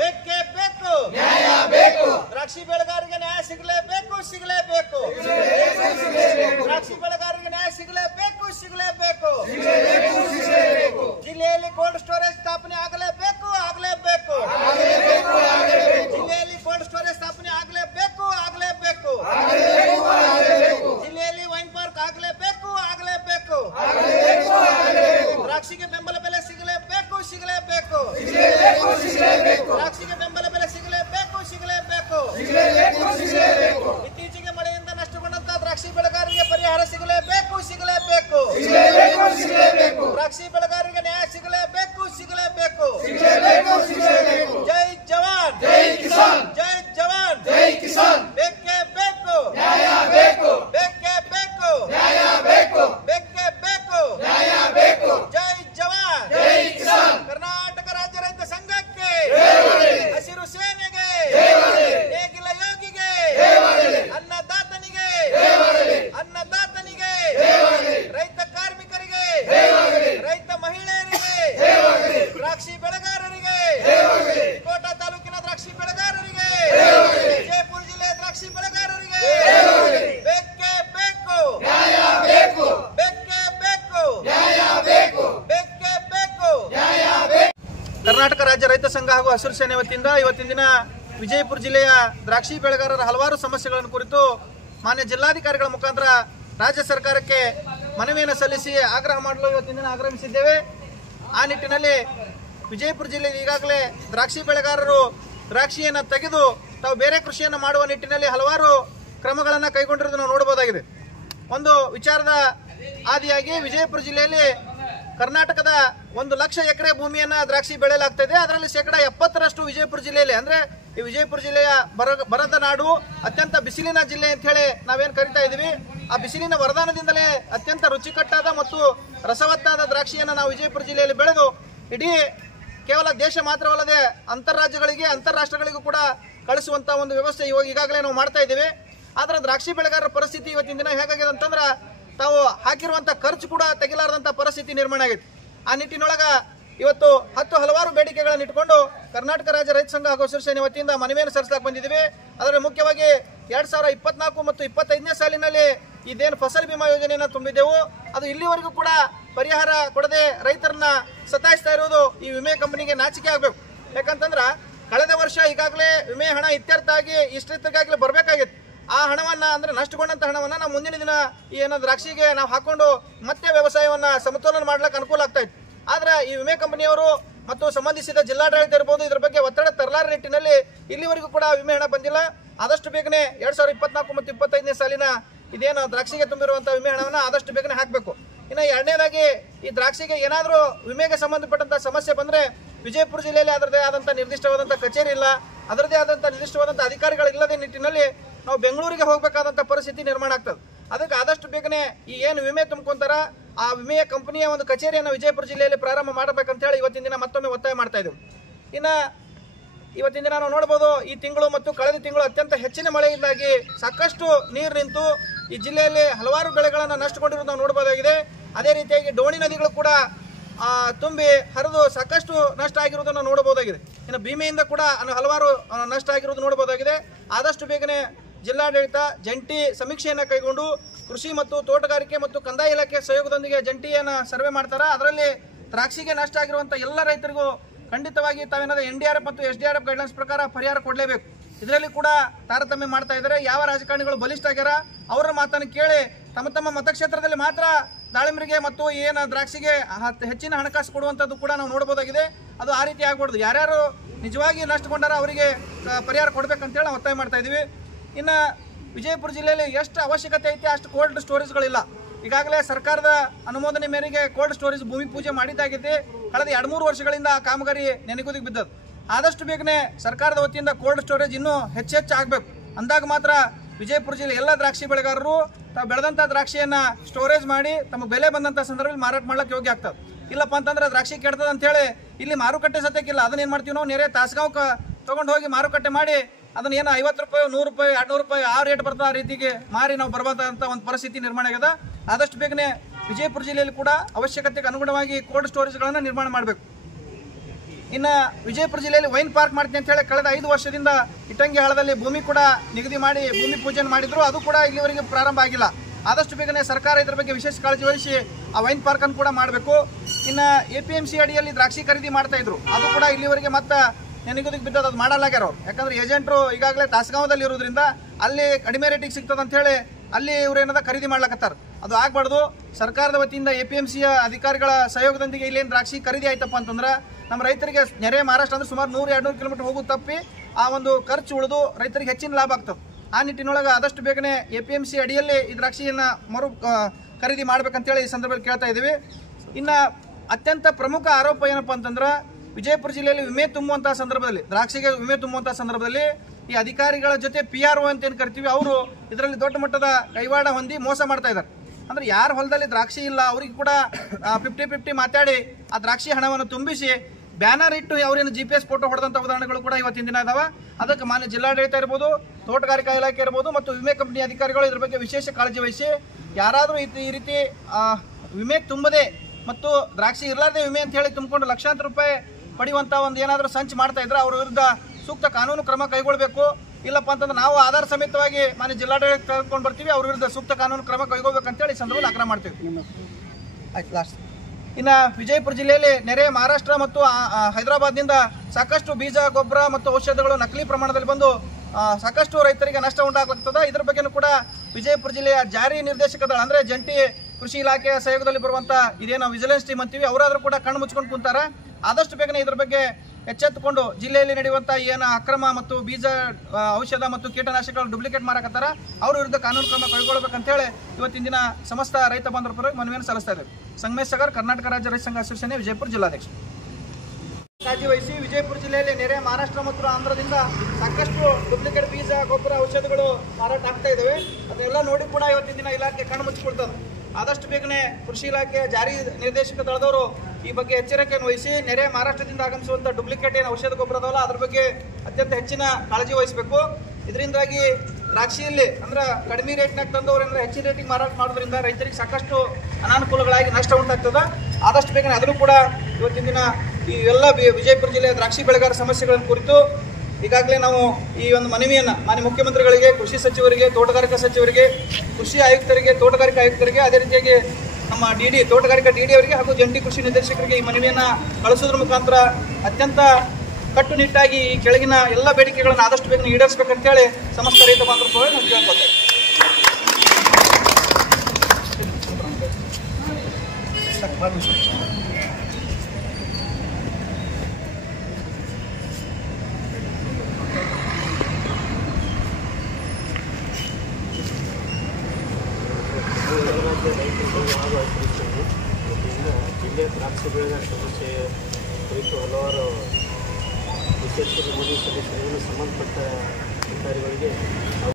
ಬೇಕೇ ಬೇಕು, ದ್ರಾಕ್ಷಿ ಬೆಳೆಗಾರರಿಗೆ ನ್ಯಾಯ ಸಿಗಲೇಬೇಕು. ದ್ರಾಕ್ಷಿ ಬೆಳೆಗಾರರಿಗೆ ನ್ಯಾಯ ಸಿಗಲೇಬೇಕು. ಜಿಲ್ಲೆಯಲ್ಲಿ ಕೋಲ್ಡ್ ಸ್ಟೋರೇಜ್ ಸ್ಥಾಪನೆ ಆಗಲೇಬೇಕು. ಜಿಲ್ಲೆಯಲ್ಲಿ ಕೋಲ್ಡ್ ಸ್ಟೋರೇಜ್ ಸ್ಥಾಪನೆ ಆಗಲೇಬೇಕು. ಜಿಲ್ಲೆಯಲ್ಲಿ ವೈನ್ ಪಾರ್ಕ್ ಆಗಲೇಬೇಕು. ದ್ರಾಕ್ಷಿಗೆ ಬೆಂಬಲ ಬೆಲೆ ಸಿಗಲೇಬೇಕು. ದ್ರಾಕ್ಷಿಗೆ ಬೆಂಬಲ ಬೆಲೆ ಸಿಗಲೇಬೇಕು. ಇತ್ತೀಚೆಗೆ ಮಳೆಯಿಂದ ನಷ್ಟಗೊಂಡಂತಹ ದ್ರಾಕ್ಷಿ ಬೆಳೆಗಾರರಿಗೆ ಪರಿಹಾರ ಸಿಗಲೇಬೇಕು. ದ್ರಾಕ್ಷಿ ಬೆಳೆಗಾರರಿಗೆ ನ್ಯಾಯ ಸಿಗಲೇಬೇಕು. ಜೈ ಜವಾನ್, ಜೈ ಕಿಸಾನ್. ಬೇಕೇ ಬೇಕು, ಜೈ ಜವಾನ್, ಜೈ ಕಿಸಾನ್. ಕರ್ನಾಟಕ ರಾಜ್ಯ ರೈತ ಸಂಘಕ್ಕೆ, ಹಸಿರು ಸೇನೆಗೆ, ನೇಗಿಲ ಯೋಗಿಗೆ, ಅನ್ನದಾತನಿಗೆ, ರೈತ ಕಾರ್ಮಿಕರಿಗೆ, ರೈತ ಮಹಿಳೆಯರಿಗೆ, ದ್ರಾಕ್ಷಿ ಬೆಳೆಗಾರರಿಗೆ, ಕೋಟ ತಾಲೂಕಿನ ದ್ರಾಕ್ಷಿ ಬೆಳೆಗಾರರಿಗೆ, ವಿಜಯಪುರ ಜಿಲ್ಲೆಯ ದ್ರಾಕ್ಷಿ ಬೆಳೆಗಾರರಿಗೆ ಬೇಕೇ ಬೇಕು. ಕರ್ನಾಟಕ ರಾಜ್ಯ ರೈತ ಸಂಘ ಹಾಗೂ ಹಸಿರು ಸೇನೆ ವತಿಯಿಂದ ಇವತ್ತಿನ ದಿನ ವಿಜಯಪುರ ಜಿಲ್ಲೆಯ ದ್ರಾಕ್ಷಿ ಬೆಳೆಗಾರರ ಹಲವಾರು ಸಮಸ್ಯೆಗಳನ್ನು ಕುರಿತು ಮಾನ್ಯ ಜಿಲ್ಲಾಧಿಕಾರಿಗಳ ಮುಖಾಂತರ ರಾಜ್ಯ ಸರ್ಕಾರಕ್ಕೆ ಮನವಿಯನ್ನು ಸಲ್ಲಿಸಿ ಆಗ್ರಹ ಮಾಡಲು ಇವತ್ತಿನ ದಿನ ಆಗ್ರಹಿಸಿದ್ದೇವೆ. ಆ ನಿಟ್ಟಿನಲ್ಲಿ ವಿಜಯಪುರ ಜಿಲ್ಲೆಯಲ್ಲಿ ಈಗಾಗಲೇ ದ್ರಾಕ್ಷಿ ಬೆಳೆಗಾರರು ದ್ರಾಕ್ಷಿಯನ್ನು ತೆಗೆದು ತಾವು ಬೇರೆ ಕೃಷಿಯನ್ನು ಮಾಡುವ ನಿಟ್ಟಿನಲ್ಲಿ ಹಲವಾರು ಕ್ರಮಗಳನ್ನು ಕೈಗೊಂಡಿರುವುದನ್ನು ನೋಡಬಹುದಾಗಿದೆ. ಒಂದು ವಿಚಾರದ ಆದಿಯಾಗಿ ವಿಜಯಪುರ ಜಿಲ್ಲೆಯಲ್ಲಿ ಕರ್ನಾಟಕದ 1,00,000 ಎಕರೆ ಭೂಮಿಯನ್ನು ದ್ರಾಕ್ಷಿ ಬೆಳೆಯಲಾಗ್ತಾ ಇದೆ. ಅದರಲ್ಲಿ 70% ವಿಜಯಪುರ ಜಿಲ್ಲೆಯಲ್ಲಿ, ಅಂದ್ರೆ ಈ ವಿಜಯಪುರ ಜಿಲ್ಲೆಯ ಬರದ ನಾಡು, ಅತ್ಯಂತ ಬಿಸಿಲಿನ ಜಿಲ್ಲೆ ಅಂತ ಹೇಳಿ ನಾವೇನು ಕರಿತಾ ಇದ್ದೀವಿ. ಆ ಬಿಸಿಲಿನ ವರದಾನದಿಂದಲೇ ಅತ್ಯಂತ ರುಚಿಕಟ್ಟಾದ ಮತ್ತು ರಸವತ್ತಾದ ದ್ರಾಕ್ಷಿಯನ್ನು ನಾವು ವಿಜಯಪುರ ಜಿಲ್ಲೆಯಲ್ಲಿ ಬೆಳೆದು ಇಡೀ ಕೇವಲ ದೇಶ ಮಾತ್ರವಲ್ಲದೆ ಅಂತಾರಾಷ್ಟ್ರಗಳಿಗೂ ಕೂಡ ಕಳಿಸುವಂತ ಒಂದು ವ್ಯವಸ್ಥೆ ಈಗಾಗಲೇ ನಾವು ಮಾಡ್ತಾ ಇದ್ದೀವಿ. ಆದ್ರೆ ದ್ರಾಕ್ಷಿ ಬೆಳೆಗಾರರ ಪರಿಸ್ಥಿತಿ ಇವತ್ತಿನ ದಿನ ಹೇಗಾಗಿದೆ ಅಂತಂದ್ರೆ ತಾವು ಹಾಕಿರುವಂತ ಖರ್ಚು ಕೂಡ ತೆಗಿಲಾರದಂತ ಪರಿಸ್ಥಿತಿ ನಿರ್ಮಾಣ ಆಗೈತಿ. ಆ ನಿಟ್ಟಿನೊಳಗ ಇವತ್ತು ಹಲವಾರು ಬೇಡಿಕೆಗಳನ್ನು ಇಟ್ಕೊಂಡು ಕರ್ನಾಟಕ ರಾಜ್ಯ ರೈತ ಸಂಘ ಹಾಗೂ ಹಸಿರು ಸೇನೆ ವತಿಯಿಂದ ಮನವಿಯನ್ನು ಸಲ್ಲಿಸಲಾಗಿ ಬಂದಿದ್ದೀವಿ. ಅದರಲ್ಲಿ ಮುಖ್ಯವಾಗಿ 2024 ಮತ್ತು 25ನೇ ಸಾಲಿನಲ್ಲಿ ಇದೇನು ಫಸಲ್ ಬಿಮಾ ಯೋಜನೆಯನ್ನು ತುಂಬಿದ್ದೆವು, ಅದು ಇಲ್ಲಿವರೆಗೂ ಕೂಡ ಪರಿಹಾರ ಕೊಡದೆ ರೈತರನ್ನ ಸತಾಯಿಸ್ತಾ ಇರೋದು ಈ ವಿಮೆ ಕಂಪನಿಗೆ ನಾಚಿಕೆ ಆಗಬೇಕು. ಯಾಕಂತಂದ್ರೆ ಕಳೆದ ವರ್ಷ ಈಗಾಗಲೇ ವಿಮೆ ಹಣ ಇತ್ಯರ್ಥ ಆಗಿ ಇಷ್ಟೊತ್ತಿಗಾಗಲೇ ಬರಬೇಕಾಗಿತ್ತು. ಆ ಹಣವನ್ನ ಅಂದ್ರೆ ನಷ್ಟಗೊಂಡಂತ ಹಣವನ್ನ ನಾವು ಮುಂದಿನ ದಿನ ಏನೋ ದ್ರಾಕ್ಷಿಗೆ ನಾವು ಹಾಕೊಂಡು ಮತ್ತೆ ವ್ಯವಸಾಯವನ್ನ ಸಮತೋಲನ ಮಾಡ್ಲಿಕ್ಕೆ ಅನುಕೂಲ ಆಗ್ತಾ ಇತ್ತು. ಆದ್ರೆ ಈ ವಿಮೆ ಕಂಪನಿಯವರು ಮತ್ತು ಸಂಬಂಧಿಸಿದ ಜಿಲ್ಲಾಡಳಿತ ಇರಬಹುದು ಇದರ ಬಗ್ಗೆ ಒತ್ತಡ ತರಲಾರ ನಿಟ್ಟಿನಲ್ಲಿ ಇಲ್ಲಿವರೆಗೂ ಕೂಡ ವಿಮೆ ಹಣ ಬಂದಿಲ್ಲ. ಆದಷ್ಟು ಬೇಗನೆ 2024 ಮತ್ತು 25ನೇ ಸಾಲಿನ ಇದೇನು ದ್ರಾಕ್ಷಿಗೆ ತುಂಬಿರುವಂತಹ ವಿಮೆ ಹಣವನ್ನ ಆದಷ್ಟು ಬೇಗನೆ ಹಾಕಬೇಕು. ಇನ್ನು ಎರಡನೇದಾಗಿ ಈ ದ್ರಾಕ್ಷಿಗೆ ಏನಾದರೂ ವಿಮೆಗೆ ಸಂಬಂಧಪಟ್ಟಂತ ಸಮಸ್ಯೆ ಬಂದ್ರೆ ವಿಜಯಪುರ ಜಿಲ್ಲೆಯಲ್ಲಿ ಅದರದೇ ಆದಂತ ನಿರ್ದಿಷ್ಟವಾದಂತ ಕಚೇರಿ ಇಲ್ಲ, ಅದರದೇ ಆದಂತ ನಿರ್ದಿಷ್ಟವಾದಂತ ಅಧಿಕಾರಿಗಳಿಲ್ಲದ ನಿಟ್ಟಿನಲ್ಲಿ ನಾವು ಬೆಂಗಳೂರಿಗೆ ಹೋಗಬೇಕಾದಂತ ಪರಿಸ್ಥಿತಿ ನಿರ್ಮಾಣ ಆಗ್ತದೆ. ಅದಕ್ಕೆ ಆದಷ್ಟು ಬೇಗನೆ ಈ ಏನು ವಿಮೆ ತುಂಬಿಕೊಂತಾರ ಆ ವಿಮೆಯ ಕಂಪನಿಯ ಒಂದು ಕಚೇರಿಯನ್ನು ವಿಜಯಪುರ ಜಿಲ್ಲೆಯಲ್ಲಿ ಪ್ರಾರಂಭ ಮಾಡಬೇಕಂತ ಹೇಳಿ ಇವತ್ತಿನ ದಿನ ಮತ್ತೊಮ್ಮೆ ಒತ್ತಾಯ ಮಾಡ್ತಾ ಇದ್ದೇವೆ. ಇನ್ನು ಇವತ್ತಿನ ದಿನ ನಾವು ನೋಡಬಹುದು, ಈ ತಿಂಗಳು ಮತ್ತು ಕಳೆದ ತಿಂಗಳು ಅತ್ಯಂತ ಹೆಚ್ಚಿನ ಮಳೆಯಿಂದಾಗಿ ಸಾಕಷ್ಟು ನೀರು ನಿಂತು ಈ ಜಿಲ್ಲೆಯಲ್ಲಿ ಹಲವಾರು ಬೆಳೆಗಳನ್ನು ನಷ್ಟಗೊಂಡಿರೋದು ನಾವು ನೋಡಬಹುದಾಗಿದೆ. ಅದೇ ರೀತಿಯಾಗಿ ಡೋಣಿ ನದಿಗಳು ಕೂಡ ತುಂಬಿ ಹರಿದು ಸಾಕಷ್ಟು ನಷ್ಟ ಆಗಿರುವುದನ್ನು ನೋಡಬಹುದಾಗಿದೆ. ಇನ್ನು ಭೀಮೆಯಿಂದ ಕೂಡ ಹಲವಾರು ನಷ್ಟ ಆಗಿರುವುದು ನೋಡಬಹುದಾಗಿದೆ. ಆದಷ್ಟು ಬೇಗನೆ ಜಿಲ್ಲಾಡಳಿತ ಜಂಟಿ ಸಮೀಕ್ಷೆಯನ್ನು ಕೈಗೊಂಡು ಕೃಷಿ ಮತ್ತು ತೋಟಗಾರಿಕೆ ಮತ್ತು ಕಂದಾಯ ಇಲಾಖೆ ಸಹಯೋಗದೊಂದಿಗೆ ಜಂಟಿಯನ್ನು ಸರ್ವೆ ಮಾಡ್ತಾರೆ. ಅದರಲ್ಲಿ ದ್ರಾಕ್ಷಿಗೆ ನಷ್ಟ ಆಗಿರುವಂಥ ಎಲ್ಲ ರೈತರಿಗೂ ಖಂಡಿತವಾಗಿ ತಾವೇನಾದ NDRF ಮತ್ತು SDRF ಗೈಡ್ಲೈನ್ಸ್ ಪ್ರಕಾರ ಪರಿಹಾರ ಕೊಡಲೇಬೇಕು. ಇದರಲ್ಲಿ ಕೂಡ ತಾರತಮ್ಯ ಮಾಡ್ತಾ ಇದ್ದಾರೆ. ಯಾವ ರಾಜಕಾರಣಿಗಳು ಬಲಿಷ್ಠ ಆಗ್ಯಾರ ಅವರ ಮಾತನ್ನು ಕೇಳಿ ತಮ್ಮ ಮತಕ್ಷೇತ್ರದಲ್ಲಿ ಮಾತ್ರ ದಾಳಿಂಬರಿಗೆ ಮತ್ತು ಏನು ದ್ರಾಕ್ಷಿಗೆ ಹೆಚ್ಚಿನ ಹಣಕಾಸು ಕೊಡುವಂಥದ್ದು ಕೂಡ ನಾವು ನೋಡಬಹುದಾಗಿದೆ. ಅದು ಆ ರೀತಿ ಆಗ್ಬಾರ್ದು. ಯಾರ್ಯಾರು ನಿಜವಾಗಿ ನಷ್ಟಗೊಂಡಾರ ಅವರಿಗೆ ಪರಿಹಾರ ಕೊಡಬೇಕಂತೇಳಿ ನಾವು ಒತ್ತಾಯ ಮಾಡ್ತಾ ಇದ್ದೀವಿ. ಇನ್ನು ವಿಜಯಪುರ ಜಿಲ್ಲೆಯಲ್ಲಿ ಎಷ್ಟು ಅವಶ್ಯಕತೆ ಐತೆ ಅಷ್ಟು ಕೋಲ್ಡ್ ಸ್ಟೋರೇಜ್ಗಳಿಲ್ಲ. ಈಗಾಗಲೇ ಸರ್ಕಾರದ ಅನುಮೋದನೆ ಮೇರೆಗೆ ಕೋಲ್ಡ್ ಸ್ಟೋರೇಜ್ ಭೂಮಿ ಪೂಜೆ ಮಾಡಿದ್ದಾಗಿದೆ. ಕಳೆದ 2-3 ವರ್ಷಗಳಿಂದ ಆ ಕಾಮಗಾರಿ ನೆನೆಗುದಿಗೆ ಬಿದ್ದದ್ದು. ಆದಷ್ಟು ಬೇಗನೆ ಸರ್ಕಾರದ ವತಿಯಿಂದ ಕೋಲ್ಡ್ ಸ್ಟೋರೇಜ್ ಇನ್ನೂ ಹೆಚ್ಚು ಆಗಬೇಕು. ಅಂದಾಗ ಮಾತ್ರ ವಿಜಯಪುರ ಜಿಲ್ಲೆ ಎಲ್ಲ ದ್ರಾಕ್ಷಿ ಬೆಳೆಗಾರರು ತಾವು ಬೆಳೆದಂಥ ದ್ರಾಕ್ಷಿಯನ್ನು ಸ್ಟೋರೇಜ್ ಮಾಡಿ ತಮಗೆ ಬೆಲೆ ಬಂದಂಥ ಸಂದರ್ಭದಲ್ಲಿ ಮಾರಾಟ ಮಾಡ್ಲಿಕ್ಕೆ ಯೋಗ್ಯ ಆಗ್ತದೆ. ಇಲ್ಲಪ್ಪ ಅಂತಂದ್ರೆ ದ್ರಾಕ್ಷಿ ಕೆಡ್ತದೆ ಅಂತೇಳಿ ಇಲ್ಲಿ ಮಾರುಕಟ್ಟೆ ಸತ್ಯಕ್ಕಿಲ್ಲ. ಅದನ್ನ ಏನು ಮಾಡ್ತೀವಿ ನಾವು, ನೇರೇ ತಾಸಗಾಂವ್ಗೆ ತೊಗೊಂಡು ಹೋಗಿ ಮಾರುಕಟ್ಟೆ ಮಾಡಿ ಅದನ್ನ ಏನು 50 ರೂಪಾಯಿ 100 ರೂಪಾಯಿ 200 ರೂಪಾಯಿ ಆ ರೇಟ್ ಬರ್ತದೆ ಆ ರೀತಿಗೆ ಮಾರಿ ನಾವು ಬರಬಾರ್ದಂಥ ಒಂದು ಪರಿಸ್ಥಿತಿ ನಿರ್ಮಾಣ ಆಗಿದೆ. ಆದಷ್ಟು ಬೇಗನೆ ವಿಜಯಪುರ ಜಿಲ್ಲೆಯಲ್ಲಿ ಕೂಡ ಅವಶ್ಯಕತೆಗೆ ಅನುಗುಣವಾಗಿ ಕೋಲ್ಡ್ ಸ್ಟೋರೇಜ್ಗಳನ್ನು ನಿರ್ಮಾಣ ಮಾಡಬೇಕು. ಇನ್ನು ವಿಜಯಪುರ ಜಿಲ್ಲೆಯಲ್ಲಿ ವೈನ್ ಪಾರ್ಕ್ ಮಾಡ್ತೀನಿ ಅಂತ ಹೇಳಿ ಕಳೆದ 5 ವರ್ಷದಿಂದ ಇಟ್ಟಂಗಿ ಹಳ್ಳದಲ್ಲಿ ಭೂಮಿ ಕೂಡ ನಿಗದಿ ಮಾಡಿ ಭೂಮಿ ಪೂಜೆ ಮಾಡಿದ್ರು, ಅದು ಕೂಡ ಇಲ್ಲಿವರೆಗೆ ಪ್ರಾರಂಭ ಆಗಿಲ್ಲ. ಆದಷ್ಟು ಬೇಗನೆ ಸರ್ಕಾರ ಇದರ ಬಗ್ಗೆ ವಿಶೇಷ ಕಾಳಜಿ ವಹಿಸಿ ಆ ವೈನ್ ಪಾರ್ಕ್ ಅನ್ನು ಕೂಡ ಮಾಡಬೇಕು. ಇನ್ನು APMC ಅಡಿಯಲ್ಲಿ ದ್ರಾಕ್ಷಿ ಖರೀದಿ ಮಾಡ್ತಾ ಇದ್ರು, ಅದು ಕೂಡ ಇಲ್ಲಿವರೆಗೆ ಮತ್ತೆ ನೆನಗುದಿಗೆ ಬಿದ್ದದ, ಅದು ಮಾಡಲಾಗ್ಯಾರ ಅವ್ರು. ಯಾಕಂದ್ರೆ ಏಜೆಂಟ್ರು ಈಗಾಗಲೇ ತಾಸಗಾಂವದಲ್ಲಿ ಇರೋದ್ರಿಂದ ಅಲ್ಲಿ ಕಡಿಮೆ ರೇಟಿಗೆ ಸಿಗ್ತದೆ ಅಂತ ಹೇಳಿ ಅಲ್ಲಿ ಇವ್ರೇನದ ಖರೀದಿ ಮಾಡ್ಲಕತ್ತಾರ. ಅದು ಆಗ್ಬಾರ್ದು. ಸರ್ಕಾರದ ವತಿಯಿಂದ APMCಯ ಅಧಿಕಾರಿಗಳ ಸಹಯೋಗದೊಂದಿಗೆ ಇಲ್ಲೇನು ದ್ರಾಕ್ಷಿ ಖರೀದಿ ಆಯ್ತಪ್ಪ ಅಂತಂದ್ರೆ ನಮ್ಮ ರೈತರಿಗೆ ನೆರೆ ಮಹಾರಾಷ್ಟ್ರ ಅಂದ್ರೆ ಸುಮಾರು 100-200 ಕಿಲೋಮೀಟರ್ ಹೋಗೋದು ತಪ್ಪಿ ಆ ಒಂದು ಖರ್ಚು ಉಳಿದು ರೈತರಿಗೆ ಹೆಚ್ಚಿನ ಲಾಭ ಆಗ್ತದೆ. ಆ ನಿಟ್ಟಿನೊಳಗೆ ಆದಷ್ಟು ಬೇಗನೆ APMC ಅಡಿಯಲ್ಲಿ ಈ ದ್ರಾಕ್ಷಿಯನ್ನು ಖರೀದಿ ಮಾಡ್ಬೇಕಂತೇಳಿ ಈ ಸಂದರ್ಭದಲ್ಲಿ ಕೇಳ್ತಾ ಇದ್ದೀವಿ. ಇನ್ನು ಅತ್ಯಂತ ಪ್ರಮುಖ ಆರೋಪ ಏನಪ್ಪ ಅಂತಂದ್ರೆ ವಿಜಯಪುರ ಜಿಲ್ಲೆಯಲ್ಲಿ ವಿಮೆ ತುಂಬುವಂತಹ ಸಂದರ್ಭದಲ್ಲಿ, ದ್ರಾಕ್ಷಿಗೆ ವಿಮೆ ತುಂಬುವಂತಹ ಸಂದರ್ಭದಲ್ಲಿ ಈ ಅಧಿಕಾರಿಗಳ ಜೊತೆ PRO ಅಂತ ಏನು ಕರಿತೀವಿ, ಅವರು ಇದರಲ್ಲಿ ದೊಡ್ಡ ಮಟ್ಟದ ಕೈವಾಡ ಹೊಂದಿ ಮೋಸ ಮಾಡ್ತಾ ಇದ್ದಾರೆ. ಅಂದ್ರೆ ಯಾರ ಹೊಲದಲ್ಲಿ ದ್ರಾಕ್ಷಿ ಇಲ್ಲ ಅವರಿಗೆ ಕೂಡ 50-50 ಮಾತಾಡಿ ಆ ದ್ರಾಕ್ಷಿ ಹಣವನ್ನು ತುಂಬಿಸಿ ಬ್ಯಾನರ್ ಇಟ್ಟು ಅವರೇನು GPS ಫೋಟೋ ಹೊಡೆದಂಥ ಉದಾಹರಣೆಗಳು ಕೂಡ ಇವತ್ತಿನ ದಿನ ಇದಾವೆ. ಅದಕ್ಕೆ ಮಾನ್ಯ ಜಿಲ್ಲಾಡಳಿತ ಇರ್ಬೋದು, ತೋಟಗಾರಿಕಾ ಇಲಾಖೆ ಇರ್ಬೋದು ಮತ್ತು ವಿಮೆ ಕಂಪನಿ ಅಧಿಕಾರಿಗಳು ಇದ್ರ ಬಗ್ಗೆ ವಿಶೇಷ ಕಾಳಜಿ ವಹಿಸಿ ಯಾರಾದರೂ ಈ ರೀತಿ ವಿಮೆ ತುಂಬದೆ ಮತ್ತು ದ್ರಾಕ್ಷಿ ಇರಲಾರ್ದೆ ವಿಮೆ ಅಂತ ಹೇಳಿ ತುಂಬಿಕೊಂಡು ಲಕ್ಷಾಂತರ ರೂಪಾಯಿ ಪಡೆಯುವಂಥ ಒಂದು ಏನಾದರೂ ಸಂಚು ಮಾಡ್ತಾ ಇದ್ರೆ ಅವ್ರ ವಿರುದ್ಧ ಸೂಕ್ತ ಕಾನೂನು ಕ್ರಮ ಕೈಗೊಳ್ಳಬೇಕು. ಇಲ್ಲಪ್ಪ ಅಂತಂದ್ರೆ ನಾವು ಆಧಾರ ಸಮೇತವಾಗಿ ಮಾನ್ಯ ಜಿಲ್ಲಾಡಳಿತ ಕರ್ಕೊಂಡು ಬರ್ತೀವಿ, ಅವ್ರ ವಿರುದ್ಧ ಸೂಕ್ತ ಕಾನೂನು ಕ್ರಮ ಕೈಗೊಳ್ಬೇಕಂತೇಳಿ ಸಂದರ್ಭದಲ್ಲಿ ಆಗ್ರಹ ಮಾಡ್ತೀವಿ. ಆಯ್ತು ಲಾಸ್ಟ್. ಇನ್ನು ವಿಜಯಪುರ ಜಿಲ್ಲೆಯಲ್ಲಿ ನೆರೆ ಮಹಾರಾಷ್ಟ್ರ ಮತ್ತು ಹೈದರಾಬಾದ್ನಿಂದ ಸಾಕಷ್ಟು ಬೀಜ, ಗೊಬ್ಬರ ಮತ್ತು ಔಷಧಗಳು ನಕಲಿ ಪ್ರಮಾಣದಲ್ಲಿ ಬಂದು ಸಾಕಷ್ಟು ರೈತರಿಗೆ ನಷ್ಟ ಉಂಟಾಗ್ತದೆ. ಇದ್ರ ಬಗ್ಗೆನೂ ಕೂಡ ವಿಜಯಪುರ ಜಿಲ್ಲೆಯ ಜಾರಿ ನಿರ್ದೇಶಕ ದಳ ಅಂದರೆ ಜಂಟಿ ಕೃಷಿ ಇಲಾಖೆಯ ಸಹಯೋಗದಲ್ಲಿ ಬರುವಂಥ ಇದೇನೋ ವಿಜಿಲೆನ್ಸ್ ಟೀಮ್ ಅಂತೀವಿ, ಅವರಾದರೂ ಕೂಡ ಕಣ್ಣು ಮುಚ್ಕೊಂಡು ಕುಂತಾರ. ಆದಷ್ಟು ಬೇಗನೆ ಇದ್ರ ಬಗ್ಗೆ ಎಚ್ಚೆತ್ತುಕೊಂಡು ಜಿಲ್ಲೆಯಲ್ಲಿ ನಡೆಯುವಂಥ ಏನು ಅಕ್ರಮ ಮತ್ತು ಬೀಜ, ಔಷಧ ಮತ್ತು ಕೀಟನಾಶಕಗಳು ಡುಪ್ಲಿಕೇಟ್ ಮಾರಾಕತ್ತಾರ ಅವ್ರ ವಿರುದ್ಧ ಕಾನೂನು ಕ್ರಮ ಕೈಗೊಳ್ಳಬೇಕಂತೇಳಿ ಇವತ್ತಿನ ದಿನ ಸಮಸ್ತ ರೈತ ಬಾಂಧವರ ಪರವಾಗಿ ಮನವಿಯನ್ನು ಸಲ್ಲಿಸ್ತಾ ಇದ್ದೇವೆ. ಸಂಗಮೇಶ್ ಸಾಗರ್, ಕರ್ನಾಟಕ ರಾಜ್ಯ ರೈತ ಸಂಘ ಹಸಿರು ಸೇನೆ, ವಿಜಯಪುರ ಜಿಲ್ಲಾಧ್ಯಕ್ಷ. ಕಾಳಜಿ ವಹಿಸಿ ವಿಜಯಪುರ ಜಿಲ್ಲೆಯಲ್ಲಿ ನೆರೆ ಮಹಾರಾಷ್ಟ್ರ ಮತ್ತು ಆಂಧ್ರದಿಂದ ಸಾಕಷ್ಟು ಡುಪ್ಲಿಕೇಟ್ ಬೀಜ, ಗೊಬ್ಬರ, ಔಷಧಗಳು ಮಾರಾಟ ಆಗ್ತಾ ಇದ್ದಾವೆ. ಅದನ್ನೆಲ್ಲ ನೋಡಿ ಕೂಡ ಇವತ್ತಿನ ದಿನ ಇಲಾಖೆ ಕಣ್ಣು ಮುಚ್ಚಿಕೊಳ್ತದೆ. ಆದಷ್ಟು ಬೇಗನೆ ಕೃಷಿ ಇಲಾಖೆಯ ಜಾರಿ ನಿರ್ದೇಶಕ ದಳದವರು ಈ ಬಗ್ಗೆ ಎಚ್ಚರಿಕೆಯನ್ನು ವಹಿಸಿ ನೆರೆ ಮಹಾರಾಷ್ಟ್ರದಿಂದ ಆಗಮಿಸುವಂಥ ಡುಪ್ಲಿಕೇಟ್ ಏನು ಔಷಧ ಗೊಬ್ಬರ ಅದಲ್ಲ ಅದ್ರ ಬಗ್ಗೆ ಅತ್ಯಂತ ಹೆಚ್ಚಿನ ಕಾಳಜಿ ವಹಿಸಬೇಕು. ಇದರಿಂದಾಗಿ ದ್ರಾಕ್ಷಿಯಲ್ಲಿ ಅಂದ್ರೆ ಕಡಿಮೆ ರೇಟ್ನಾಗ ತಂದವರಿಂದ ಹೆಚ್ಚಿನ ರೇಟಿಗೆ ಮಾರಾಟ ಮಾಡೋದ್ರಿಂದ ರೈತರಿಗೆ ಸಾಕಷ್ಟು ಅನಾನುಕೂಲಗಳಾಗಿ ನಷ್ಟ ಉಂಟಾಗ್ತದೆ. ಆದಷ್ಟು ಬೇಗನೆ ಅದನ್ನು ಕೂಡ ಇವತ್ತಿನ ದಿನ ಈ ಎಲ್ಲ ವಿಜಯಪುರ ಜಿಲ್ಲೆಯ ದ್ರಾಕ್ಷಿ ಬೆಳೆಗಾರ ಸಮಸ್ಯೆಗಳನ್ನು ಕುರಿತು ಈಗಾಗಲೇ ನಾವು ಈ ಒಂದು ಮನವಿಯನ್ನು ಮಾನ್ಯ ಮುಖ್ಯಮಂತ್ರಿಗಳಿಗೆ, ಕೃಷಿ ಸಚಿವರಿಗೆ, ತೋಟಗಾರಿಕಾ ಸಚಿವರಿಗೆ, ಕೃಷಿ ಆಯುಕ್ತರಿಗೆ, ತೋಟಗಾರಿಕಾ ಆಯುಕ್ತರಿಗೆ, ಅದೇ ರೀತಿಯಾಗಿ ನಮ್ಮ ತೋಟಗಾರಿಕಾ DD ಅವರಿಗೆ ಹಾಗೂ ಜಂಟಿ ಕೃಷಿ ನಿರ್ದೇಶಕರಿಗೆ ಈ ಮನವಿಯನ್ನು ಕಳಿಸೋದ್ರ ಮುಖಾಂತರ ಅತ್ಯಂತ ಕಟ್ಟುನಿಟ್ಟಾಗಿ ಈ ಕೆಳಗಿನ ಎಲ್ಲ ಬೇಡಿಕೆಗಳನ್ನು ಆದಷ್ಟು ಬೇಗನೆ ಈಡೇರಿಸಬೇಕಂತೇಳಿ ಸಮಸ್ತ ರೈತ ಬಾಂಧವರು ನಾವು ಕೇಳ್ಕೊಳ್ತೇವೆ. ಜಿಲ್ಲೆಯ ದ್ರಾಕ್ಷಿ ಬೆಳೆಗಾರ ಸಮಸ್ಯೆ ಕುರಿತು ಹಲವಾರು ವಿಶೇಷ ಮನವಿ ಸಲ್ಲಿಸಿದ ಸಂಬಂಧಪಟ್ಟ ಅಧಿಕಾರಿಗಳಿಗೆ